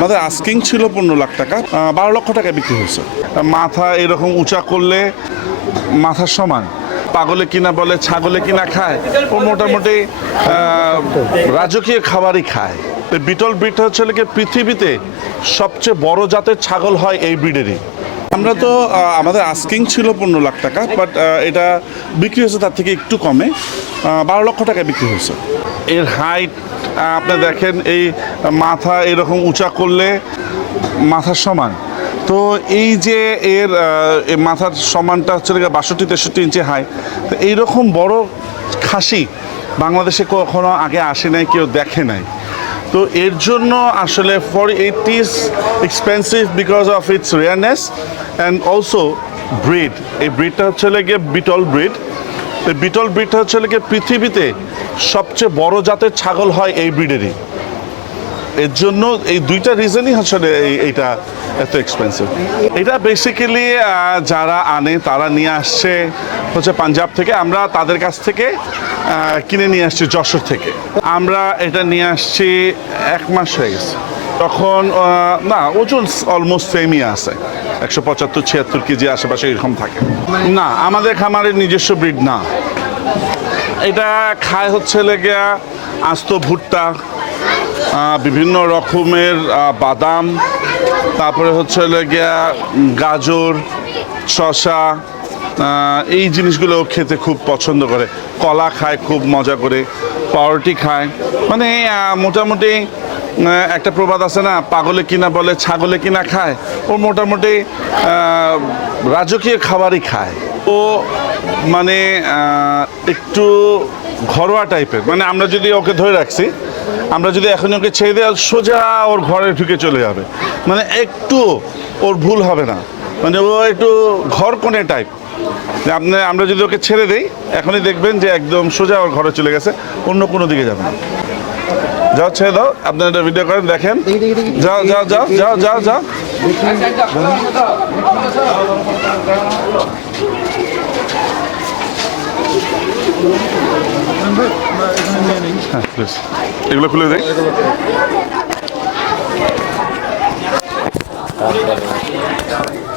আমাদের আস্কিং ছিল পনেরো লাখ টাকা বারো লক্ষ টাকা বিক্রি হয়েছে মাথা এরকম উঁচা করলে মাথা সমান পাগলে কিনা বলে ছাগলে কিনা খায় ও মোটামুটি রাজকীয় খাবারই খায় বিটল ব্রিড হচ্ছে পৃথিবীতে সবচেয়ে বড় জাতের ছাগল হয় এই ব্রিডেরই আমরা তো আমাদের আস্কিং ছিল পনেরো লাখ টাকা বাট এটা বিক্রি হয়েছে তার থেকে একটু কমে বারো লক্ষ টাকা বিক্রি হয়েছে এর হাইট আপনি দেখেন এই মাথা এরকম উঁচা করলে মাথার সমান তো এই যে এর মাথার সমানটা হচ্ছে বাষট্টি তেষট্টি ইঞ্চি হাই তো এইরকম বড় খাসি বাংলাদেশে কখনো আগে আসে নাই কেউ দেখে নাই তো এর জন্য আসলে for it is expensive because of its rareness and also breed এই ব্রিডটা হচ্ছে গিয়ে বিটল ব্রিড এই বিটল ব্রিডটা হচ্ছে লেগে পৃথিবীতে সবচেয়ে বড় জাতের ছাগল হয় এই ব্রিডেরই এর জন্য এই দুইটা রিজনই হচ্ছে এইটা এত এক্সপেন্সিভ এটা বেসিক্যালি যারা আনে তারা নিয়ে আসছে হচ্ছে পাঞ্জাব থেকে আমরা তাদের কাছ থেকে কিনে নিয়ে আসছি যশোর থেকে আমরা এটা নিয়ে আসছি এক মাস হয়ে গেছে তখন না ওজন অলমোস্ট সেমই আছে একশো পঁচাত্তর ছিয়াত্তর কেজি আশেপাশে এরকম থাকে না আমাদের খামারের নিজস্ব ব্রিড না এটা খায় হচ্ছে লেগে আস্ত ভুট্টা বিভিন্ন রকমের বাদাম তারপরে হচ্ছে লেগে গাজর শশা এই জিনিসগুলো খেতে খুব পছন্দ করে কলা খায় খুব মজা করে পাউরুটি খায় মানে মোটামুটি একটা প্রবাদ আছে না পাগলে কিনা বলে ছাগলে কিনা খায় ও মোটামুটি রাজকীয় খাবারই খায় ও মানে একটু ঘরোয়া টাইপের মানে আমরা যদি ওকে ধরে রাখছি আমরা যদি এখন ওকে ছেড়ে দেওয়া সোজা ওর ঘরে ঢুকে চলে যাবে মানে একটু ওর ভুল হবে না মানে ও একটু ঘর কোণে টাইপ আপনি আমরা যদি ওকে ছেড়ে দেই এখনই দেখবেন যে একদম সোজা ওর ঘরে চলে গেছে অন্য কোনো দিকে যাবে না যাও ছেড়ে দাও আপনারা একটা ভিডিও করেন দেখেন যাও যাও যাও যাও যাও যাও হ্যাঁ, এগুলো খুলে দিই Thank you.